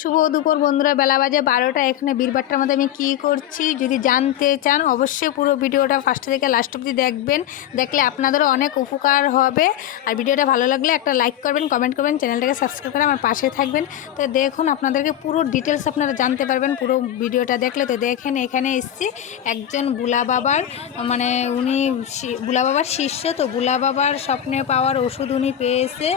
শুভ দুপুর বন্ধুরা, বেলা বাজে বারোটা। এখানে বীরবারটার মধ্যে আমি কী করছি, যদি জানতে চান, অবশ্যই পুরো ভিডিওটা ফার্স্ট থেকে লাস্ট অব্দি দেখবেন। দেখলে আপনাদেরও অনেক উপকার হবে। আর ভিডিওটা ভালো লাগলে একটা লাইক করবেন কমেন্ট করবেন, চ্যানেলটাকে সাবস্ক্রাইব করে আমার পাশে থাকবেন। তো দেখুন, আপনাদেরকে পুরো ডিটেলস আপনারা জানতে পারবেন, পুরো ভিডিওটা দেখলে। তো দেখেন, এখানে এসছি একজন বুলা বাবার মানে উনি বুলা বাবার শিষ্য। তো বুলা বাবার স্বপ্নে পাওয়ার ওষুধ উনি পেয়েছে।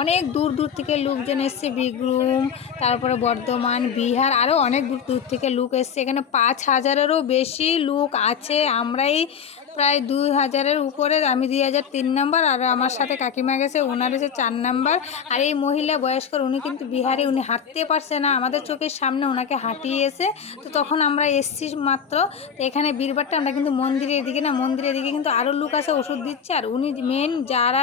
অনেক দূর দূর থেকে লোকজন এসছে বিগ্রুম তারপরে বর্ধমান, বিহার আরও অনেক দূর দূর থেকে লোক এসছে। এখানে পাঁচ হাজারেরও বেশি লোক আছে। আমরাই প্রায় দুই হাজারের উপরে, আমি দুই হাজার তিন নম্বর, আর আমার সাথে কাকিমা গেছে, ওনার এসে চার নাম্বার। আর এই মহিলা বয়স্কর, উনি কিন্তু বিহারে, উনি হাঁটতে পারছে না, আমাদের চোখের সামনে ওনাকে হাঁটিয়েছে। তো তখন আমরা এসছি মাত্র, তো এখানে বীরবারটা আমরা কিন্তু মন্দিরের দিকে না, মন্দিরের দিকে কিন্তু আরও লোক আছে, ওষুধ দিচ্ছে। আর উনি মেন যারা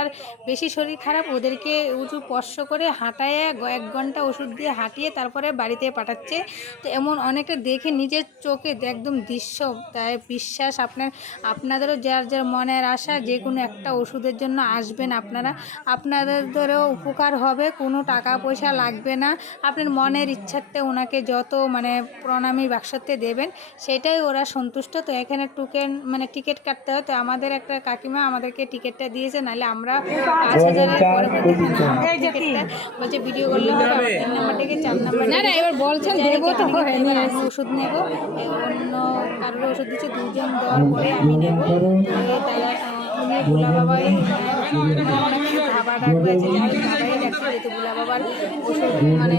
বেশি শরীর খারাপ, ওদেরকে উঁচু স্পর্শ করে হাঁটায়, এক ঘণ্টা ওষুধ দিয়ে হাঁটিয়ে তারপরে বাড়িতে পাঠাচ্ছে। তো এমন অনেকটা দেখে নিজের চোখে একদম দৃশ্য, তাই বিশ্বাস আপনার আপনাদেরও যার যার মনের আশা যে কোনো একটা ওষুধের জন্য আসবেন আপনারা। আপনাদেরও উপকার হবে কোনো টাকা পয়সা লাগবে না। আপনার মনের ইচ্ছাতে ওনাকে যত মানে প্রণামী বাক্সতে দেবেন সেটাই ওরা সন্তুষ্ট। তো এখানে টুকেন মানে টিকিট কাটতে হয়। তো আমাদের একটা কাকিমা আমাদেরকে টিকিটটা দিয়েছে নাহলে আমরা পাঁচ হাজারের পরে বলছে ভিডিও করলে হবে তিন নাম্বার থেকে চার নাম্বার না না এবার বলছেন দেবো তো ওষুধ নেব অন্য কারোর ওষুধ দিচ্ছে দুজন দেওয়ার পরে আমি নেব। উনি ভোলা বাবাই ধাবা ডাকবে আছে ধাবাই ডাকছে ভোলা বাবার মানে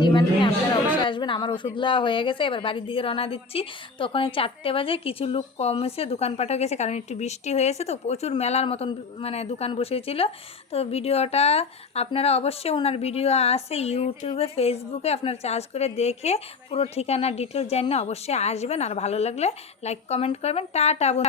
ডিমান্ড নেই আপনারা অবশ্যই আসবেন আমার ওষুধ নেওয়া হয়ে গেছে এবার বাড়ির দিকে রওনা দিচ্ছি তখন চারটে বাজে কিছু লোক কম এসে দোকানপাটও গেছে কারণ একটু বৃষ্টি হয়েছে তো প্রচুর মেলার মতন মানে দোকান বসেছিল তো ভিডিওটা আপনারা অবশ্যই ওনার ভিডিও আছে ইউটিউবে ফেসবুকে আপনারা চার্জ করে দেখে পুরো ঠিকানা ডিটেলস জানিয়ে অবশ্যই আসবেন আর ভালো লাগলে লাইক কমেন্ট করবেন টাটা বন্ধু।